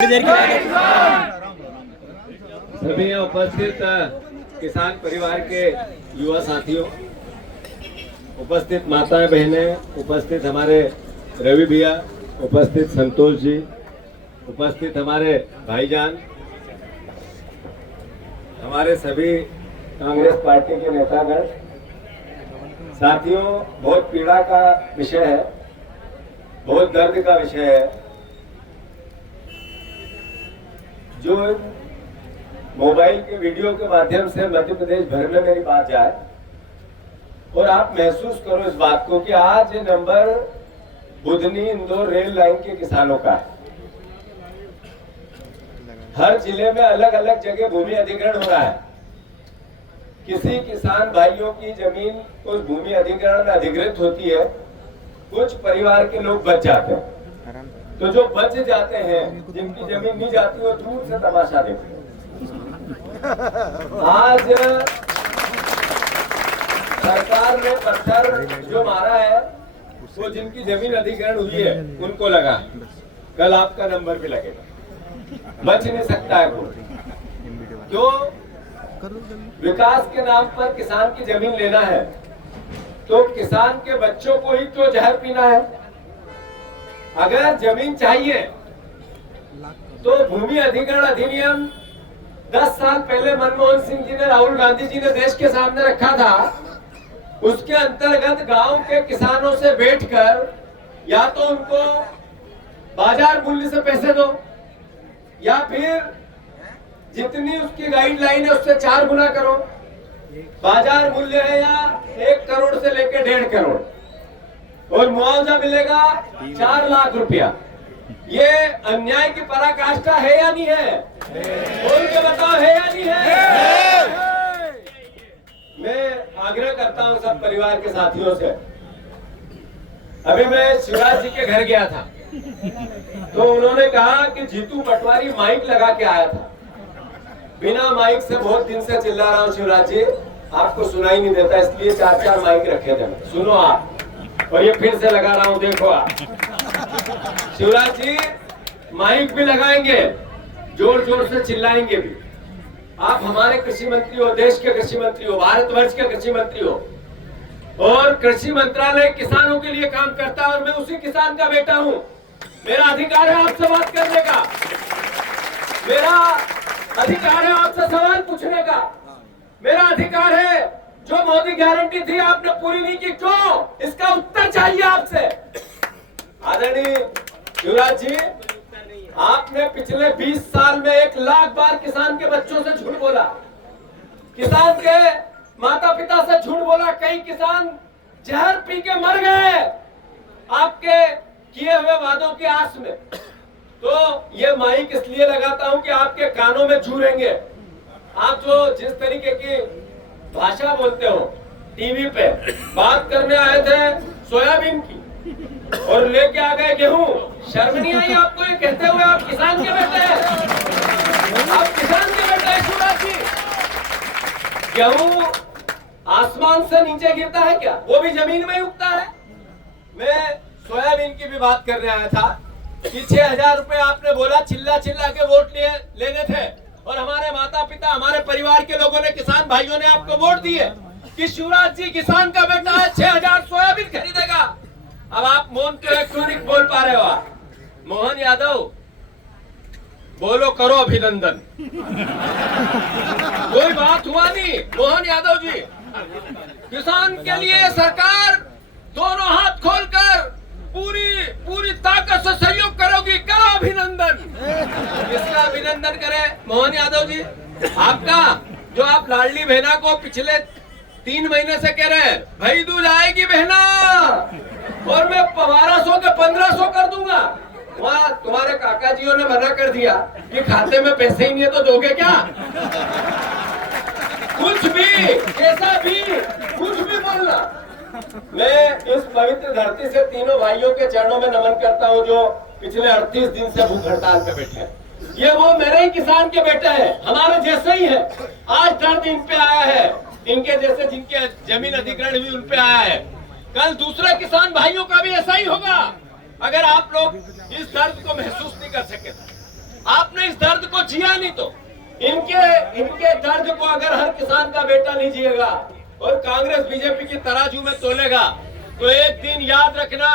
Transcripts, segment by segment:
सभी उपस्थित किसान परिवार के युवा साथियों, उपस्थित माताएं बहनें, उपस्थित हमारे रवि भैया, उपस्थित संतोष जी, उपस्थित हमारे भाईजान, हमारे सभी कांग्रेस पार्टी के नेतागण, साथियों, बहुत पीड़ा का विषय है, बहुत दर्द का विषय है। जो मोबाइल के वीडियो के माध्यम से मध्य प्रदेश भर में मेरी बात जाए और आप महसूस करो इस बात को कि आज ये number Budhni Indore rail line के किसानों का है। हर जिले में अलग अलग जगह भूमि अधिग्रहण हो रहा है। किसी किसान भाइयों की जमीन उस भूमि अधिग्रहण में अधिग्रहित होती है, कुछ परिवार के लोग बच जाते हैं। तो जो बच जाते हैं, जिनकी जमीन नहीं जाती, वो दूर से तमाशा देखते हैं। आज सरकार ने पत्थर जो मारा है, वो जिनकी जमीन अधिग्रहण हुई है उनको लगा। कल आपका नंबर भी लगेगा, बच नहीं सकता है कोई। जो विकास के नाम पर किसान की जमीन लेना है, तो किसान के बच्चों को ही तो जहर पीना है। अगर जमीन चाहिए तो भूमि अधिग्रहण अधिनियम 10 साल पहले मनमोहन सिंह जी ने, राहुल गांधी जी ने देश के सामने रखा था। उसके अंतर्गत गांव के किसानों से बैठकर या तो उनको बाजार मूल्य से पैसे दो, या फिर जितनी उसकी गाइडलाइन है उससे 4 गुना करो। बाजार मूल्य है या 1 करोड़ से लेकर 1.5 करोड़, और मुआवजा मिलेगा 4 लाख रुपया। ये अन्याय की पराकाष्ठा है या नहीं है? बोल के बताओ, है या नहीं है? मैं आग्रह करता हूं सब परिवार के साथियों से। अभी मैं शिवराज जी के घर गया था, तो उन्होंने कहा कि जीतू पटवारी माइक लगा के आया था। बिना माइक से बहुत दिन से चिल्ला रहा हूं शिवराज जी, आपको सुनाई नहीं देता, इसलिए 4 माइक रखे थे। सुनो आप, और ये फिर से लगा रहा हूं, देखो आप। शिवराज जी माइक भी लगाएंगे, जोर जोर से चिल्लाएंगे भी। आप हमारे कृषि मंत्री हो, देश के कृषि मंत्री हो, भारतवर्ष के कृषि मंत्री हो, और कृषि मंत्रालय किसानों के लिए काम करता है, और मैं उसी किसान का बेटा हूं। मेरा अधिकार है आपसे बात करने का, मेरा अधिकार है आपसे सवाल पूछने का, मेरा अधिकार है। जो मोदी गारंटी थी आपने पूरी नहीं की, क्यों? इसका उत्तर चाहिए आपसे। आदरणीय शिवराज जी, आपने पिछले 20 साल में 1 लाख बार किसान के बच्चों से झूठ बोला, किसान के माता पिता से झूठ बोला। कई किसान जहर पी के मर गए आपके किए हुए वादों की आस में। तो ये माइक इसलिए लगाता हूं कि आपके कानों में जूरेंगे। आप जो जिस तरीके की भाषा बोलते हो, टीवी पे बात करने आए थे सोयाबीन की और लेके आ गए गेहूं। शर्म नहीं आई आपको ये कहते हुए? आप किसान के बेटे हैं, आप किसान के बेटे हैं शिवराज जी। गेहूं आसमान से नीचे गिरता है क्या? वो भी जमीन में ही उगता है। मैं सोयाबीन की भी बात करने आया था कि 6,000 रुपए आपने बोला, चिल्ला चिल्ला के वोट लेने थे, और हमारे माता पिता, हमारे परिवार के लोगों ने, किसान भाइयों ने आपको वोट दिए कि शिवराज जी किसान का बेटा है, 6,000 सोयाबीन खरीदेगा। अब आप मौन क्यों नहीं बोल पा रहे हो? आप मोहन यादव बोलो, करो अभिनंदन। कोई बात हुआ नहीं मोहन यादव जी। किसान के लिए सरकार दोनों हाथ खोलकर पूरी ताकत से सहयोग करोगी, करो अभिनंदन। इसका अभिनंदन करें मोहन यादव जी। आपका जो आप लाडली बहना को पिछले 3 महीने से कह रहे हैं भाई दूध आएगी बहना, और मैं 1200 के 1500 कर दूंगा। वहाँ तुम्हारे काका जियों ने मना कर दिया कि खाते में पैसे ही नहीं है, तो दोगे क्या? कुछ भी, कैसा भी, कुछ भी बोलना। मैं इस पवित्र धरती से तीनों भाइयों के चरणों में नमन करता हूं जो पिछले 38 दिन से भूख हड़ताल पे बैठे हैं। ये वो मेरे ही किसान के बेटे हैं, हमारे जैसे ही है। आज दर्द इन पे आया है, इनके जैसे जिनके जमीन अधिग्रहण हुई उन पे आया है। कल दूसरे किसान भाइयों का भी ऐसा ही होगा अगर आप लोग इस दर्द को महसूस नहीं कर सके। आपने इस दर्द को जिया नहीं तो इनके दर्द को अगर हर किसान का बेटा नहीं जिएगा और कांग्रेस बीजेपी की तराजू में तोलेगा तो एक दिन याद रखना,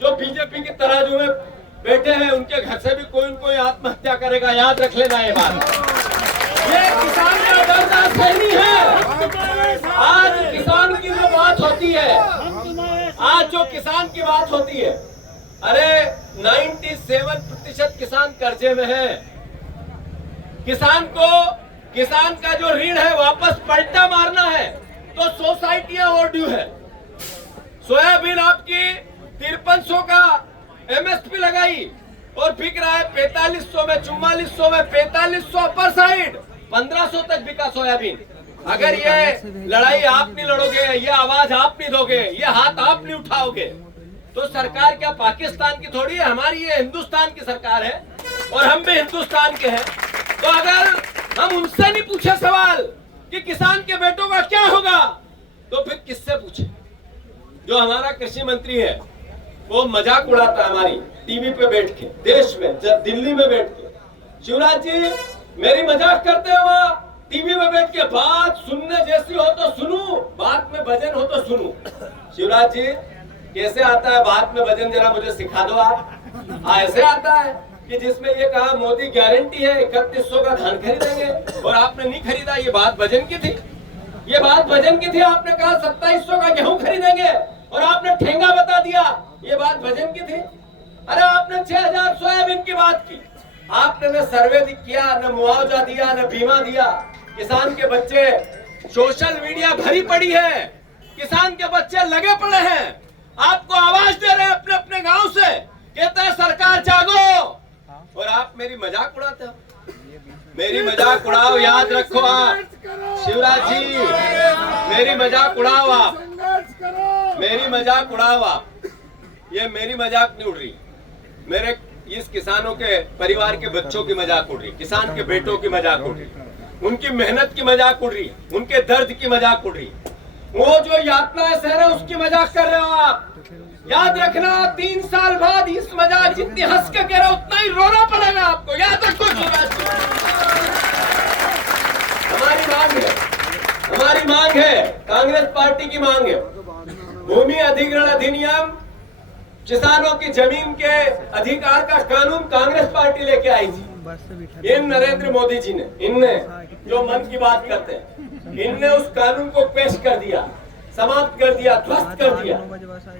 जो बीजेपी की तराजू में बैठे हैं उनके घर से भी कोई न कोई आत्महत्या करेगा। याद रख लेना ये बात। ये किसान का दर्द आज सही है। आज किसान की जो बात होती है, आज जो किसान की बात होती है, अरे 97% किसान कर्जे में है। किसान का जो ऋण है वापस पलटा मारना है तो सोसाइटियां ओवरड्यू है। सोयाबीन आपकी 5300 का एमएसपी लगाई और बिक रहा है 4500 में, 4400 में, 4500 अपर साइड, 1500 तक बिका सोयाबीन। अगर ये लड़ाई आप नहीं लड़ोगे, ये आवाज आप नहीं दोगे, ये हाथ आप नहीं उठाओगे तो सरकार क्या पाकिस्तान की थोड़ी है, हमारी ये हिंदुस्तान की सरकार है और हम भी हिंदुस्तान के हैं। तो अगर हम उनसे नहीं पूछे सवाल कि किसान के बेटों का क्या होगा तो फिर किससे पूछे? जो हमारा कृषि मंत्री है वो मजाक उड़ाता है हमारी टीवी पे बैठ के, देश में दिल्ली में बैठ के। शिवराज जी मेरी मजाक करते हो वहाँ टीवी में बैठ के, बात सुनने जैसी हो तो सुनू, बात में भजन हो तो सुनू। शिवराज जी कैसे आता है बात में भजन, जरा मुझे सिखा दो आप। ऐसे आता है कि जिसमें ये कहा मोदी गारंटी है 3100 का धान खरीदेंगे और आपने नहीं खरीदा। ये बात भजन की थी, ये बात भजन की थी। आपने कहा 2700 का गेहूं खरीदेंगे और आपने ठेंगा बता दिया, ये बात भजन की थी। अरे आपने 6000 सोयाबीन की बात की, आपने न सर्वे किया, न मुआवजा दिया, न बीमा दिया। किसान के बच्चे, सोशल मीडिया भरी पड़ी है, किसान के बच्चे लगे पड़े हैं, आपको आवाज दे रहे हैं अपने अपने गांव से, कहते हैं सरकार जागो, और आप मेरी मजाक उड़ाते हो। मेरी मजाक उड़ाओ, याद रखो आप शिवराज जी, मेरी मजाक उड़ाओ आप, मेरी मजाक उड़ाओ आप। ये मेरी मजाक नहीं उड़ रही, मेरे इस किसानों के परिवार के बच्चों की मजाक उड़ रही, किसान के बेटों की मजाक उड़ रही, उनकी मेहनत की मजाक उड़ रही, उनके दर्द की मजाक उड़ रही। वो जो यातनाएं सह रहे हैं उसकी मजाक कर रहे हो आप। याद रखना 3 साल बाद इस मजाक जितनी हंस के कह रहे हो उतना ही रोना पड़ेगा आपको। याद रखो हमारी मांग है, कांग्रेस पार्टी की मांग है, भूमि अधिग्रहण अधिनियम, किसानों की जमीन के अधिकार का कानून कांग्रेस पार्टी लेके आई थी। इन नरेंद्र मोदी जी ने, इनने जो मन की बात करते हैं, इनने उस कानून को पेश कर दिया, समाप्त कर दिया, ध्वस्त कर दिया।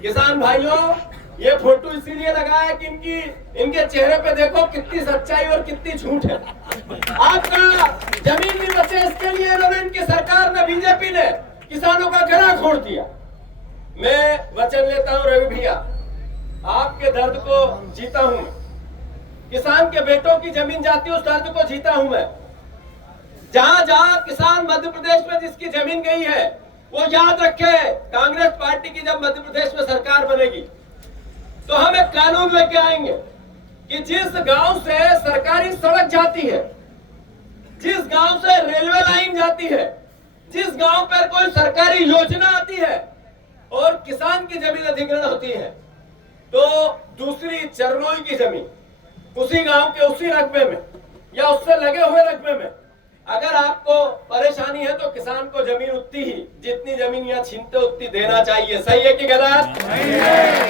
किसान भाइयों ये फोटो इसीलिए लगाया कि इनके चेहरे पे देखो कितनी सच्चाई और कितनी झूठ है। आपका जमीन नहीं बचे इसके लिए इन्होंने, इनकी सरकार ने, बीजेपी ने किसानों का गला खोल दिया। मैं वचन लेता हूं रवि भैया, आपके दर्द को जीता हूं मैं, किसान के बेटों की जमीन जाती उस दर्द को जीता हूं मैं। जहां जहां किसान मध्य प्रदेश में जिसकी जमीन गई है वो याद रखे, कांग्रेस पार्टी की जब मध्य प्रदेश में सरकार बनेगी तो हम एक कानून लेके आएंगे कि जिस गांव से सरकारी सड़क जाती है, जिस गांव से रेलवे लाइन जाती है, जिस गांव पर कोई सरकारी योजना आती है और किसान की जमीन अधिग्रहण होती है तो दूसरी चरनोई की जमीन उसी गांव के उसी रकबे में या उससे लगे हुए रकबे में, अगर आपको परेशानी है तो किसान को जमीन उतनी ही, जितनी जमीन यहाँ छीनते उतनी देना चाहिए। सही है कि गलत?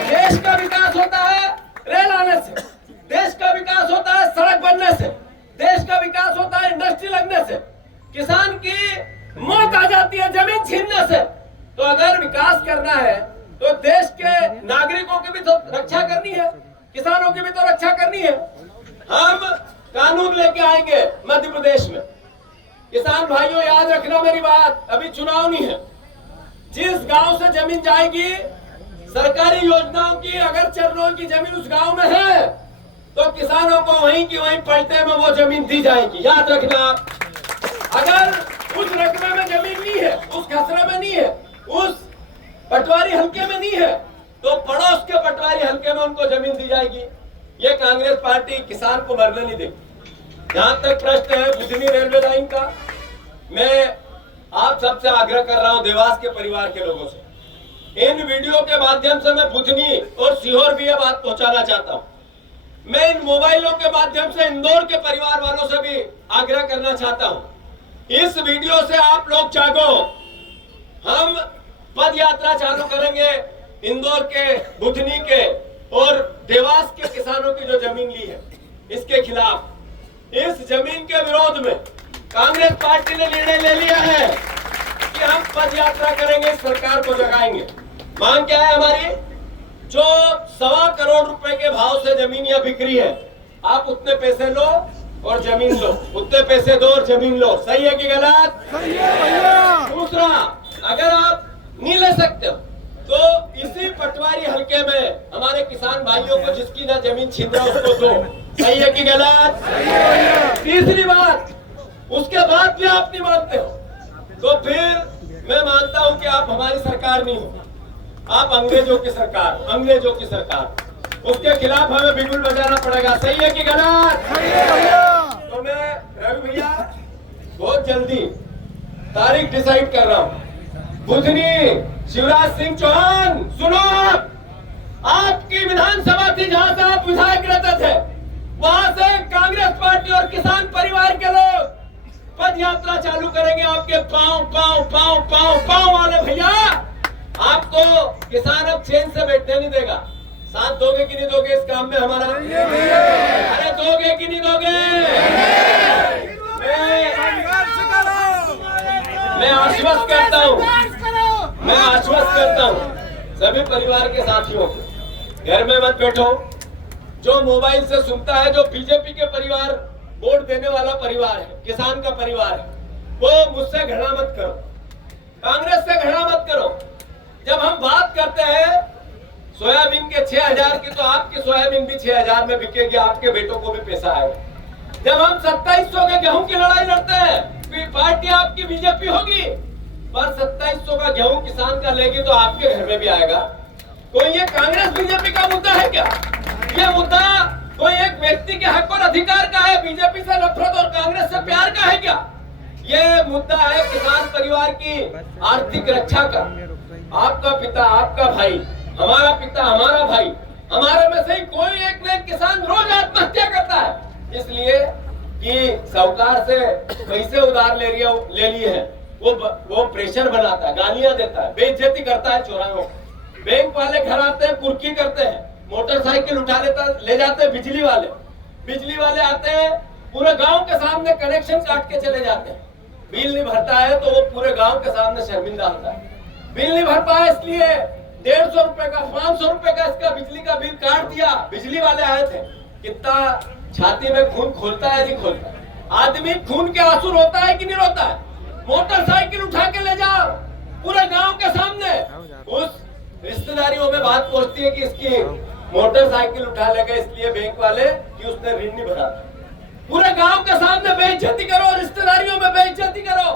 देश का विकास होता है रेल आने से, देश का विकास होता है सड़क बनने से, देश का विकास होता है इंडस्ट्री लगने से। किसान की मौत आ जाती है जमीन छीनने से। तो अगर विकास करना है तो देश के नागरिकों की भी तो रक्षा करनी है, किसानों की भी तो रक्षा करनी है। हम कानून लेके आएंगे मध्य प्रदेश में। किसान भाइयों याद रखना मेरी बात, अभी चुनाव नहीं है। जिस गांव से जमीन जाएगी सरकारी योजनाओं की, अगर चरनों की जमीन उस गांव में है तो किसानों को वहीं की वहीं पलटे में वो जमीन दी जाएगी। याद रखना, अगर उस रकबे में जमीन नहीं है, उस खसरे में नहीं है, उस पटवारी हल्के में नहीं है तो पड़ोस के पटवारी हल्के में उनको जमीन दी जाएगी। ये कांग्रेस पार्टी किसान को मरने नहीं देगी। जहां तक प्रश्न है बुधनी रेलवे लाइन का, मैं आप सबसे आग्रह कर रहा हूं, देवास के परिवार के लोगों से, इन वीडियो के माध्यम से मैं बुधनी और सीहोर भी ये बात पहुंचाना चाहता हूं मैं इन मोबाइलों के माध्यम से इंदौर के परिवार वालों से भी आग्रह करना चाहता हूं, इस वीडियो से आप लोग जागो। हम पद यात्रा चालू करेंगे इंदौर के, बुधनी के और देवास के किसानों की जो जमीन ली है इसके खिलाफ। इस जमीन के विरोध में कांग्रेस पार्टी ने निर्णय ले लिया है कि हम पद यात्रा करेंगे, सरकार को जगाएंगे। मांग क्या है हमारी? जो 1.25 करोड़ रुपए के भाव से जमीन यहाँ बिक्री है, आप उतने पैसे लो और जमीन लो, उतने पैसे दो और जमीन लो। सही है कि गलत? सही है भैया। दूसरा, अगर आप नहीं ले सकते हो तो इसी पटवारी हलके में हमारे किसान भाइयों को जिसकी ना जमीन छीन रहा उसको दो। सही है कि गलत? सही है भैया। तीसरी बात, उसके बाद भी आप नहीं मानते हो तो फिर मैं मानता हूं कि आप हमारी सरकार नहीं हो, आप अंग्रेजों की सरकार, अंग्रेजों की सरकार। उसके खिलाफ हमें बिगुल बजाना पड़ेगा। सही है कि गलत? सही है भैया। तो मैं रवि भैया बहुत जल्दी तारीख डिसाइड कर रहा हूं। बुधनी शिवराज सिंह चौहान, सुनो, आपकी विधानसभा थी जहां से आप विधायक रहते थे, वहां से कांग्रेस पार्टी और किसान परिवार के लोग पद यात्रा चालू करेंगे आपके पांव पांव पांव पांव पांव वाले। भैया आपको किसान अब चैन से बैठने नहीं देगा। साथ दोगे कि नहीं दोगे इस काम में हमारा? अरे दोगे कि नहीं दोगे? मैं आश्वस्त करता हूँ, मैं आश्वस्त करता हूँ सभी परिवार के साथियों को, घर में मत बैठो। जो मोबाइल से सुनता है, जो बीजेपी के परिवार, वोट देने वाला परिवार है, किसान का परिवार है, वो मुझसे घृणा मत करो, कांग्रेस से घृणा मत करो। जब हम बात करते हैं सोयाबीन के 6,000 की, तो आपकी सोयाबीन भी 6,000 में बिकेगी, आपके बेटों को भी पैसा आएगा। जब हम 2700 के गेहूं की लड़ाई लड़ते हैं, पार्टी आपकी बीजेपी होगी, पर 2700 का गेहूं किसान का लेगी तो आपके घर में भी आएगा। कोई ये कांग्रेस बीजेपी का मुद्दा है क्या? ये मुद्दा कोई एक व्यक्ति के हक और अधिकार का है, बीजेपी से नफरत और कांग्रेस से प्यार का है क्या? ये मुद्दा है किसान परिवार की आर्थिक रक्षा का। आपका पिता, आपका भाई, हमारा पिता, हमारा भाई, हमारे में से ही कोई एक न एक किसान रोज आत्महत्या करता है, इसलिए कि साहूकार से पैसे उधार ले लिए हैं। वो प्रेशर बनाता है, गालियां देता है, बेइज्जती करता है चौराहों। बैंक वाले घर आते हैं, कुर्की करते हैं, मोटरसाइकिल उठा ले जाते हैं। बिजली वाले आते हैं, पूरे गांव के सामने कनेक्शन काट के चले जाते हैं। बिल नहीं भरता है तो वो पूरे गांव के सामने शर्मिंदा होता है। बिल नहीं भर पाया इसलिए 150 रुपए का, 500 रुपए का इसका बिजली का बिल काट दिया। बिजली वाले आए थे, कितना छाती में खून खोलता है, नहीं खोलता? आदमी खून के आंसू रोता है कि नहीं रोता है? मोटरसाइकिल उठा के ले जाओ पूरे गांव के सामने, उस रिश्तेदारियों में बात पहुंचती है कि इसकी मोटरसाइकिल उठा ले गए इसलिए बैंक वाले कि उसने ऋण नहीं भरा। पूरे गांव के सामने बेइज्जती करो, रिश्तेदारियों में बेइज्जती करो।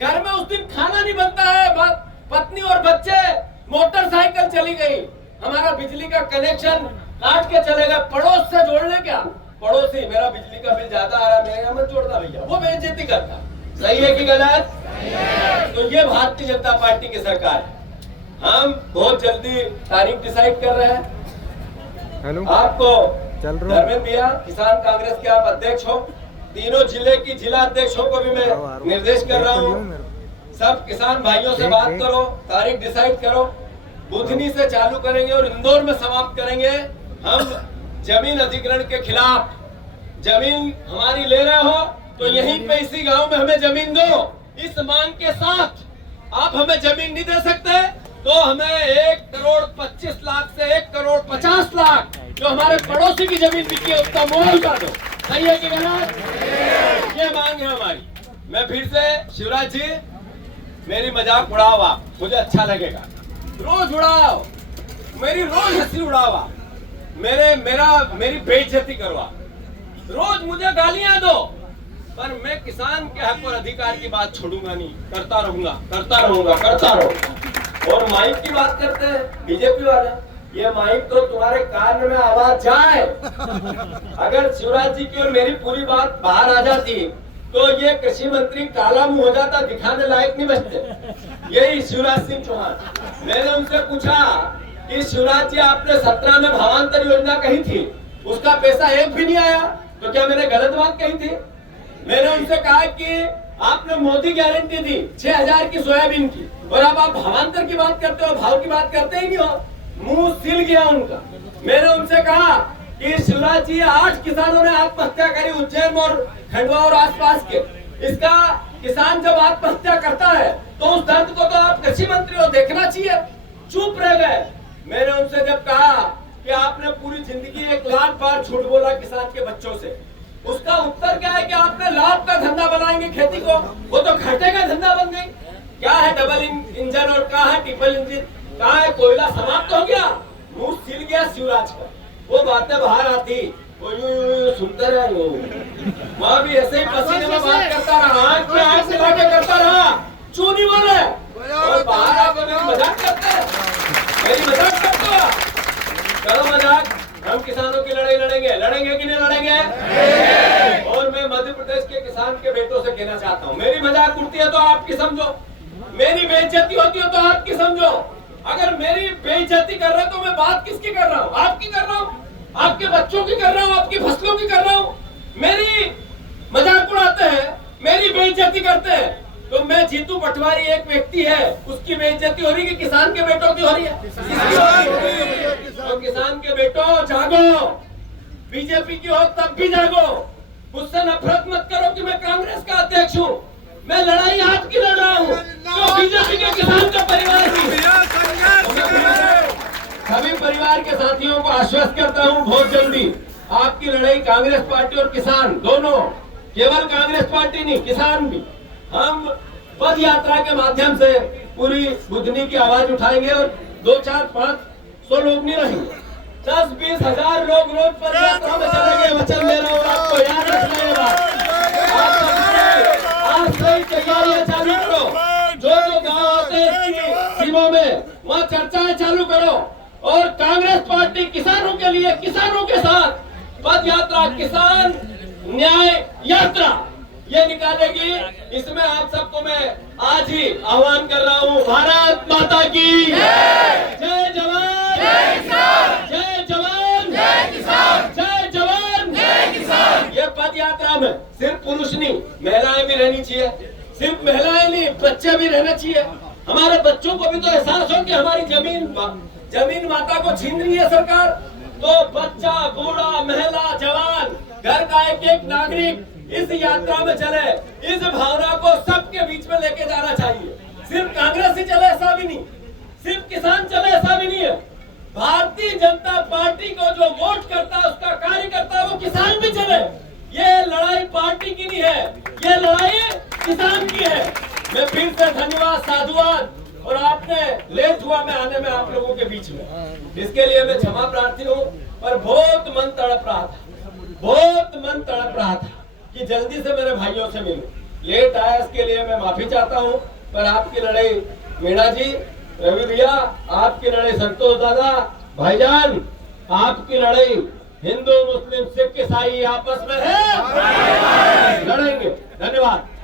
घर में उस दिन खाना नहीं बनता है, पत्नी और बच्चे, मोटरसाइकिल चली गई, हमारा बिजली का कनेक्शन काट के चले गए। पड़ोस से जोड़ने क्या, पड़ोसी मेरा बिजली का बिल ज्यादा आ रहा है, मेरे मत जोड़ना भैया, वो बेइज्जती करता। सही है कि गलत? तो ये भारतीय जनता पार्टी की सरकार है। हम बहुत जल्दी तारीख डिसाइड कर रहे हैं। आपको धर्मेंद्र भैया, किसान कांग्रेस के आप अध्यक्ष हो, तीनों जिले की जिला अध्यक्षों को भी मैं निर्देश कर रहा हूँ, सब किसान भाइयों से बात करो, तारीख डिसाइड करो। बुधनी से चालू करेंगे और इंदौर में समाप्त करेंगे। हम जमीन अधिग्रहण के खिलाफ, जमीन हमारी ले रहे हो तो यहीं पे इसी गांव में हमें जमीन दो। इस मांग के साथ आप हमें जमीन नहीं दे सकते तो हमें 1,25,00,000 से 1,50,00,000 जो हमारे पड़ोसी की जमीन बिकी है उसका मुआवजा दो। सही है कि गलत? ये मांग है हमारी। मैं फिर से, शिवराज जी मेरी मजाक उड़ाओ, आप मुझे अच्छा लगेगा, रोज उड़ाओ, मेरी रोज हंसी उड़ाओ, मेरी बेइज्जती करो, रोज मुझे गालियां दो, पर मैं किसान के हक और अधिकार की बात छोड़ूंगा नहीं, करता रहूंगा। और माइक की बात करते हैं बीजेपी वाले, ये माइक तो तुम्हारे कान में आवाज जाए। अगर शिवराज जी की और मेरी पूरी बात बाहर आ जाती तो ये कृषि मंत्री काला मुंह हो जाता, दिखाने लायक नहीं बचते। यही शिवराज सिंह चौहान। मैंने उनसे पूछा कि शिवराज जी आपने 17 में भावांतर योजना कही थी, उसका पैसा एक भी नहीं आया। तो क्या मैंने गलत बात कही थी? मैंने उनसे कहा कि आपने मोदी गारंटी दी 6,000 की सोयाबीन की, और अब आप भावांतर की बात करते हो, भाव की बात करते ही नहीं हो। मुंह सिल गया उनका। मैंने उनसे कहा कि शिवराज जी 8 किसानों ने आत्महत्या करी उज्जैन और खंडवा और आसपास के। इसका किसान जब आत्महत्या करता है तो उस दर्द को तो आप कृषि मंत्री हो, देखना चाहिए। चुप रह गए। मैंने उनसे जब कहा कि आपने पूरी जिंदगी 1 लाख बार झूठ बोला किसान के बच्चों से, उसका उत्तर क्या है कि आपने लाभ का धंधा बनाएंगे खेती को, वो तो घाटे का धंधा बन गई। क्या है डबल इंजन और क्या है ट्रिपल इंजन, कहाँ है कोयला समाप्त हो गया। मुंह सिल गया शिवराज का। वो बातें बाहर आती, वो यूं सुनते रहे। वहां भी ऐसे ही पसीने में बात करता रहा, आंख में आंख मिला के करता रहा, क्यों नहीं बोले? और बाहर आकर मेरी मजाक करते हैं, मेरी मजाक करते हो। करो मजाक, हम किसानों की लड़ाई लड़ेंगे, लड़ेंगे कि नहीं लड़ेंगे? और मैं मध्य प्रदेश के किसान के बेटों से कहना चाहता हूँ, मेरी मजाक उड़ती है तो आपकी समझो, मेरी बेइज्जती होती है तो आपकी समझो। अगर मेरी बेइज्जती कर रहे हो तो मैं बात किसकी कर रहा हूँ? आपकी कर रहा हूँ, आपके बच्चों की कर रहा हूँ, आपकी फसलों की कर रहा हूँ। मेरी मजाक उड़ाते हैं, मेरी बेइज्जती करते हैं। तो मैं जीतू पटवारी एक व्यक्ति है, उसकी बेइज्जती हो रही है कि किसान के बेटों की हो रही है? तो किसान के बेटों जागो, बीजेपी की हो तब भी जागो। मुझसे नफरत मत करो कि मैं कांग्रेस का अध्यक्ष हूँ। मैं लड़ाई आपकी लड़ रहा हूँ, तो बीजेपी के किसान का परिवार की। सभी परिवार के साथियों को आश्वस्त करता हूँ, बहुत जल्दी आपकी लड़ाई कांग्रेस पार्टी और किसान दोनों, केवल कांग्रेस पार्टी नहीं किसान भी, हम पद यात्रा के माध्यम से पूरी बुधनी की आवाज उठाएंगे। और 2, 4, 500 लोग नहीं रहेंगे, 10-20 हजार लोग रोड पर यात्रा में चलेंगे। वचन दे रहा हूँ आपको, याद रखना ये बात। आज से ही तैयारियां चालू करो, जो गाँव आते हैं सीमों में वहाँ चर्चाएं चालू करो। और कांग्रेस पार्टी किसानों के लिए, किसानों के साथ पद यात्रा, किसान न्याय यात्रा ये निकालेगी। इसमें आप सबको मैं आज ही आह्वान कर रहा हूँ, भारत माता की जय जवान, जय जवान, जय जवान। ये पद यात्रा में सिर्फ पुरुष नहीं, महिलाएं भी रहनी चाहिए। सिर्फ महिलाएं नहीं, बच्चे भी रहना चाहिए। हमारे बच्चों को भी तो एहसास हो कि हमारी जमीन माता को छीन रही है सरकार। तो बच्चा, बूढ़ा, महिला, जवान, घर का एक नागरिक इस यात्रा में चले। इस भावना को सबके बीच में लेके जाना चाहिए। सिर्फ कांग्रेस ही चले ऐसा भी नहीं, सिर्फ किसान चले ऐसा भी नहीं है। भारतीय जनता पार्टी को जो वोट करता है, उसका कार्य करता है, वो किसान भी चले। ये लड़ाई पार्टी की नहीं है, ये लड़ाई किसान की है। मैं फिर से धन्यवाद, साधुवाद। और आपने लेट हुआ मैं आने में आप लोगों के बीच में, इसके लिए मैं क्षमा प्रार्थी हूँ। पर बहुत मन तड़प रहा था, बहुत मन तड़प रहा था कि जल्दी से मेरे भाइयों से मिलूं। लेट आया इसके लिए मैं माफी चाहता हूँ। पर आपकी लड़ाई मीणा जी, रवि भैया, आपकी लड़ाई संतोष दादा, भाईजान, आपकी लड़ाई हिंदू, मुस्लिम, सिख, ईसाई आपस में है, लड़ेंगे। धन्यवाद।